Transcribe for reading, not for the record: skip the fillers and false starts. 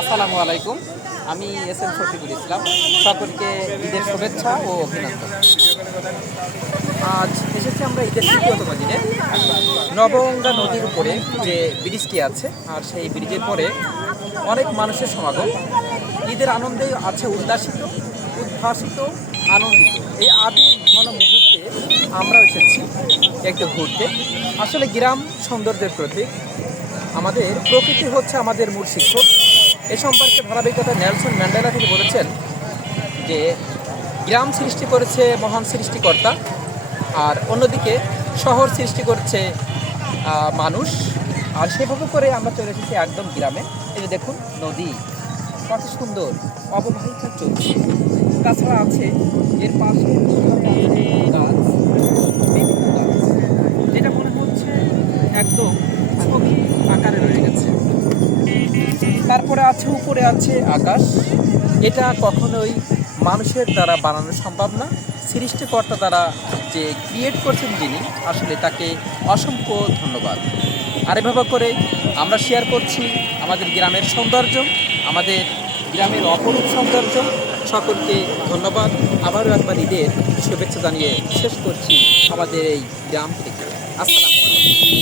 আসসালামু আলাইকুম। আমি এস এম শফিকুল ইসলাম। সকলকে ঈদের শুভেচ্ছা ও অভিনন্দন। আজ এসেছি আমরা ঈদের তৃতীয়তম দিনে। নবগঙ্গা নদীর উপরে যে ব্রিজটি আছে, আর সেই ব্রিজের পরে অনেক মানুষের সমাগম। ঈদের আনন্দে আছে উদ্ভাসিত, আনন্দিত। এই আবেগ ঘন মুহূর্তে আমরা এসেছি একটু ঘুরতে। আসলে গ্রাম সৌন্দর্যের প্রতীক। আমাদের প্রকৃতি হচ্ছে আমাদের মূল শিক্ষক। এ সম্পর্কে ধারাবাহিকতা নেলসন ম্যান্ডেলা তিনি বলেছেন যে গ্রাম সৃষ্টি করেছে মহান সৃষ্টিকর্তা, আর অন্যদিকে শহর সৃষ্টি করছে মানুষ। আর সেভাবে করে আমরা চলে এসেছি একদম গ্রামে। এই যে দেখুন, নদী কত সুন্দর অববাহিকা চলছে। তাছাড়া আছে এর পাশে গাছ, বিভিন্ন গাছ, যেটা মনে হচ্ছে একদম ছবি আকারে রয়ে গেছে। তারপরে আছে উপরে আছে আকাশ। এটা কখনোই মানুষের দ্বারা বানানো সম্ভব না। সৃষ্টিকর্তা দ্বারা যে ক্রিয়েট করছেন যিনি, আসলে তাকে অসংখ্য ধন্যবাদ। আর এভাবে করে আমরা শেয়ার করছি আমাদের গ্রামের সৌন্দর্য, আমাদের গ্রামের অপরূপ সৌন্দর্য। সকলকে ধন্যবাদ। আবারও একবার ঈদের শুভেচ্ছা জানিয়ে শেষ করছি আমাদের এই গ্রাম থেকে। আসসালামু আলাইকুম।